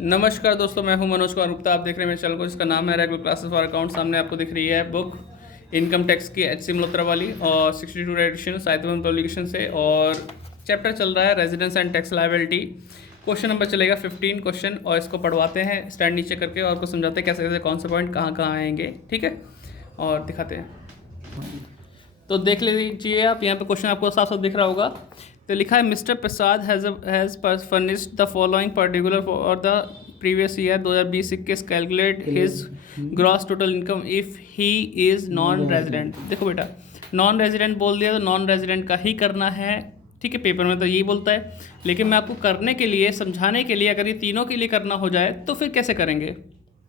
नमस्कार दोस्तों, मैं हूं मनोज कुमार गुप्ता। आप देख रहे हैं मेरे चैनल को जिसका नाम है रेगुलर क्लासेस फॉर अकाउंट। सामने आपको दिख रही है बुक इनकम टैक्स की HC मल्होत्रा वाली और 62 एडिशन साहित्यवन पब्लिकेशन से, और चैप्टर चल रहा है residence and tax liability. Question number चलेगा 15 क्वेश्चन, और इसको पढ़वाते हैं स्टैंड नीचे करके और आपको समझाते हैं कैसे कैसे कौन से पॉइंट कहाँ कहाँ आएंगे, ठीक है, और दिखाते हैं। तो देख लीजिए आप, यहाँ पे क्वेश्चन आपको साफ साफ दिख रहा होगा। तो लिखा है mister Prasad has furnished the following particular for the previous year 2020-21 calculate his gross total income if he is non resident. देखो बेटा, नॉन रेजिडेंट बोल दिया तो नॉन रेजिडेंट का ही करना है, ठीक है। पेपर में तो यही बोलता है, लेकिन मैं आपको करने के लिए, समझाने के लिए, अगर ये तीनों के लिए करना हो जाए तो फिर कैसे करेंगे,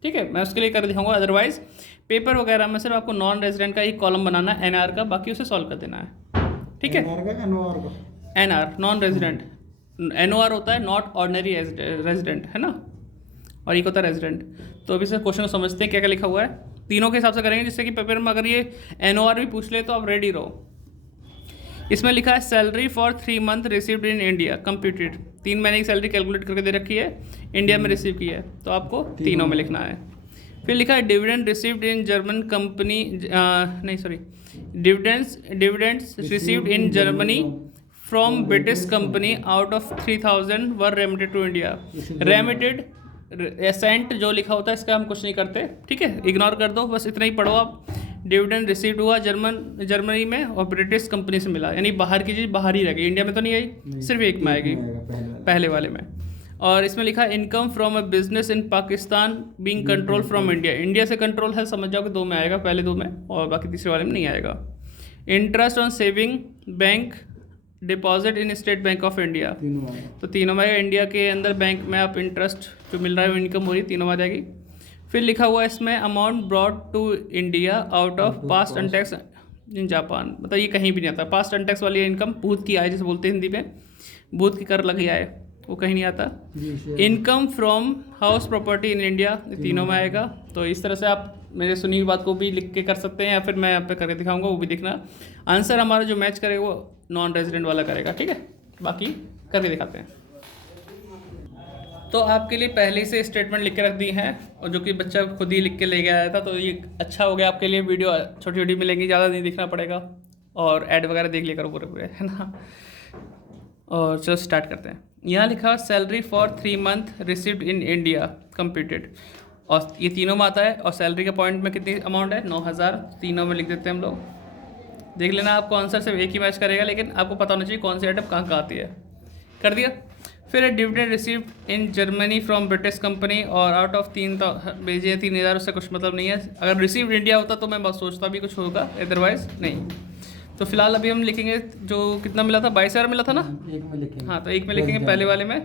ठीक है, मैं उसके लिए कर दिखाऊंगा। अदरवाइज पेपर वगैरह में सिर्फ आपको नॉन रेजिडेंट का ही कॉलम बनाना है, NR का, बाकी उसे सॉल्व कर देना है, ठीक है। NR नॉन रेजिडेंट, NOR होता है नॉट ऑर्डिनरी रेजिडेंट, है ना, और एक होता है रेजिडेंट। तो अभी से क्वेश्चन को समझते हैं क्या क्या लिखा हुआ है। तीनों के हिसाब से करेंगे, जिससे कि पेपर में अगर ये NOR भी पूछ ले तो आप रेडी रहो। इसमें लिखा है salary for 3 month received in India computed. 3 महीने की सैलरी कैलकुलेट करके दे रखी है, इंडिया में रिसीव की है, तो आपको तीनों में लिखना है। फिर लिखा है dividend received in German company, dividends received in Germany from British company out of 3000 were remitted to India. Remitted ascent जो लिखा होता है इसका हम कुछ नहीं करते, ठीक है, इग्नोर कर दो, बस इतना ही पढ़ो आप। डिविडेंड रिसीव्ड हुआ जर्मनी में और ब्रिटिश कंपनी से मिला, यानी बाहर की चीज़ बाहर ही रह गई, इंडिया में तो नहीं आई, सिर्फ एक में आएगी, पहले वाले में। और इसमें लिखा है income from a business in Pakistan being control from India. India से कंट्रोल है, समझ जाओ कि 2 में आएगा, पहले 2 में, और बाकी तीसरे वाले में नहीं आएगा। Interest on saving bank deposit in state bank of India, तो तीनों में आएगा। इंडिया के अंदर बैंक में आप इंटरेस्ट जो मिल रहा है वो इनकम हो रही है, तीनों में आ जाएगी। फिर लिखा हुआ है इसमें amount brought to India out of past untaxed in Japan, मतलब ये कहीं भी नहीं आता। पास्ट अनटैक्स वाली इनकम भूत की आए, जैसे बोलते हैं हिंदी में, भूत की कर लगी आए, वो कहीं नहीं आता। Income from house property in India, तीनों में आएगा। तो इस तरह से आप मेरे सुनी हुई बात को भी लिख के कर सकते हैं, या फिर मैं यहाँ पे करके दिखाऊंगा, वो भी देखना। आंसर हमारा जो मैच करेगा वो नॉन रेजिडेंट वाला करेगा, ठीक है, बाकी करके दिखाते हैं। तो आपके लिए पहले से स्टेटमेंट लिख के रख दी हैं, और जो कि बच्चा खुद ही लिख के ले गया था, तो ये अच्छा हो गया आपके लिए। वीडियो छोटी छोटी मिलेंगी, ज़्यादा नहीं दिखना पड़ेगा, और ऐड वगैरह देख लिया करो पूरे पूरे, है ना। और चलो स्टार्ट करते हैं। यहाँ लिखा salary for 3 month received in India computed, और ये तीनों में आता है। और सैलरी के पॉइंट में कितनी अमाउंट है, 9000, तीनों में लिख देते हैं हम लोग। देख लेना, आपको आंसर सिर्फ एक ही मैच करेगा, लेकिन आपको पता होना चाहिए कौन सी आइटम कहाँ आती है। कर दिया। फिर dividend received in Germany from British company, और आउट ऑफ 3 भेजे 3000, उससे कुछ मतलब नहीं है। अगर रिसीव्ड इंडिया होता तो मैं बस सोचता भी कुछ होगा, अदरवाइज नहीं। तो फिलहाल अभी हम लिखेंगे जो कितना मिला था, 22,000 मिला था ना, एक में लिखेंगे। हाँ, तो एक में लिखेंगे पहले वाले में।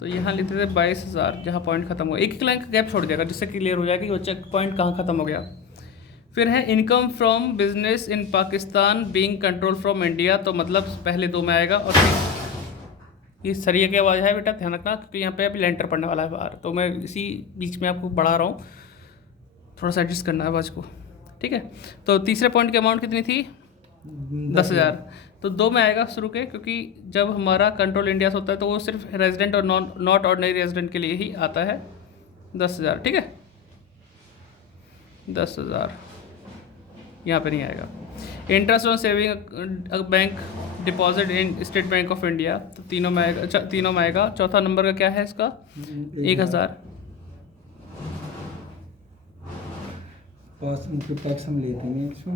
तो यहाँ लिखते थे 22,000, जहाँ पॉइंट खत्म हो, एक लाइन का गैप छोड़ दिया जिससे क्लियर हो जाएगा कि बच्चा पॉइंट कहाँ खत्म हो गया। फिर है income from business in Pakistan being control from India, तो मतलब पहले 2 में आएगा। और ये सरिया की आवाज़ है बेटा, ध्यान रखना, क्योंकि यहाँ पे अभी लेंटर पड़ने वाला है बाहर, तो मैं इसी बीच में आपको पढ़ा रहा हूँ, थोड़ा सा एडजस्ट करना है आवाज़ को, ठीक है। तो तीसरे पॉइंट की अमाउंट कितनी थी, 10,000, तो 2 में आएगा शुरू के, क्योंकि जब हमारा कंट्रोल इंडिया से होता है तो वो सिर्फ रेजिडेंट और नॉट ऑर्डिनरी रेजिडेंट के लिए ही आता है। 10,000, ठीक है, 10,000 यहाँ पे नहीं आएगा। Interest on saving bank deposit in state bank of India, तो तीनों में आएगा, तीनों में आएगा। चौथा नंबर का क्या है इसका, 1,000।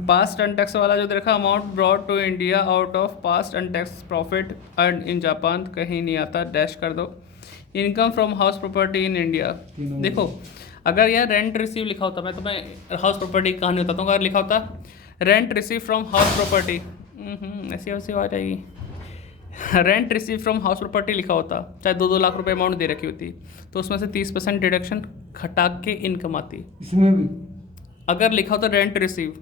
पास्ट अनटैक्स वाला जो देखा, amount brought to India out of past untaxed profit earned in Japan, कहीं नहीं आता, डैश कर दो। Income from house property in India, देखो अगर यह रेंट रिसीव लिखा होता, मैं तुम्हें हाउस प्रॉपर्टी की कहानी बताता हूँ। अगर लिखा होता rent receive from house property, ऐसी वैसी आ जाएगी, rent receive from house property लिखा होता, चाहे 2-2 लाख रुपए अमाउंट दे रखी होती, तो उसमें से 30% डिडक्शन घटा के इनकम आती। इसमें भी अगर लिखा होता रेंट रिसीव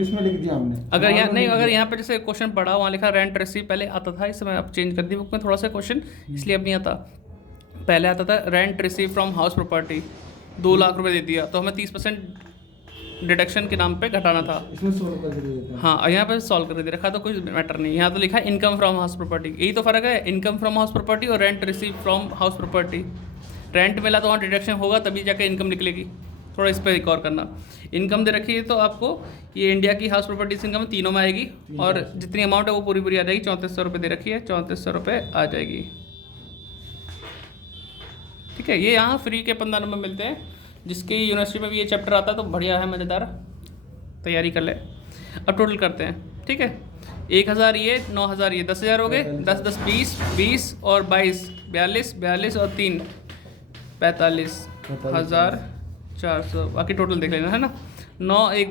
इसमें लिख दिया हमने। अगर यहाँ नहीं, अगर यहाँ पे जैसे क्वेश्चन पढ़ा, वहाँ लिखा रेंट रिसीव, पहले आता था, इस समय अब चेंज कर दी बुक में थोड़ा सा क्वेश्चन, इसलिए अब नहीं आता। पहले आता था rent receive from house property, 2 lakh रुपए दे दिया, तो हमें 30% डिडक्शन के नाम पे घटाना था। इसमें सॉल्व कर दिया, हाँ, यहाँ पे सॉल्व कर दे रखा, तो कुछ मैटर नहीं। यहाँ तो लिखा इनकम फ्रॉम हाउस प्रॉपर्टी, यही तो फर्क है, इनकम फ्रॉम हाउस प्रॉपर्टी और rent receive from house property. Rent मिला तो वहाँ डिडक्शन होगा, तभी जाकर इनकम निकलेगी। थोड़ा इस पर रिकॉर्ड करना। इनकम दे रखी है तो आपको ये इंडिया की हाउस प्रॉपर्टीज इनकम तीनों में आएगी, और जितनी अमाउंट है वो पूरी पूरी आ जाएगी। 3400 रुपये दे रखी है, 3400 रुपये आ जाएगी। ठीक है, ये यहाँ फ्री के 15 नंबर मिलते हैं। जिसकी यूनिवर्सिटी में भी ये चैप्टर आता है तो बढ़िया है, मज़ेदार, तैयारी कर ले। अब टोटल करते हैं। ठीक है, 1000 ये, 9000 ये, 10,000 हो गए। 10 10 20, 20 और 22, 42, 42 और 3 45,400। बाकी टोटल देख लेना है ना। 9 1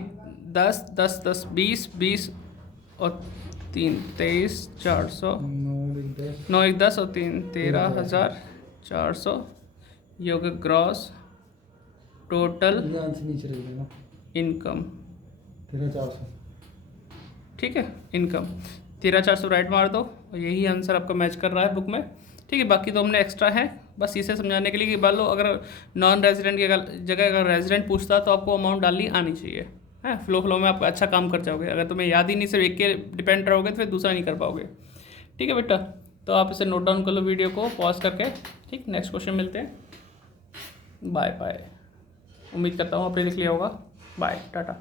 10, 10 10 20, 20 और 3 23,400। 9 1 10 और 3 13,400। ये हो गया ग्रॉस टोटल इनकम। 13,400। ठीक है, इनकम 13,400 राइट मार दो, और यही आंसर आपका मैच कर रहा है बुक में। ठीक है, बाकी तो हमने एक्स्ट्रा है बस इसे समझाने के लिए कि मान लो अगर नॉन रेजिडेंट की जगह अगर रेजिडेंट पूछता तो आपको अमाउंट डालनी आनी चाहिए, है। फ्लो में आप अच्छा काम कर जाओगे। अगर तुम्हें याद ही नहीं, सिर्फ एक के डिपेंड रहोगे तो फिर दूसरा नहीं कर पाओगे। ठीक है बेटा, तो आप इसे नोट डाउन कर लो वीडियो को पॉज करके। ठीक, नेक्स्ट क्वेश्चन मिलते हैं। Bye bye. उम्मीद करता हूँ आपने लिख लिया होगा। बाय, टाटा।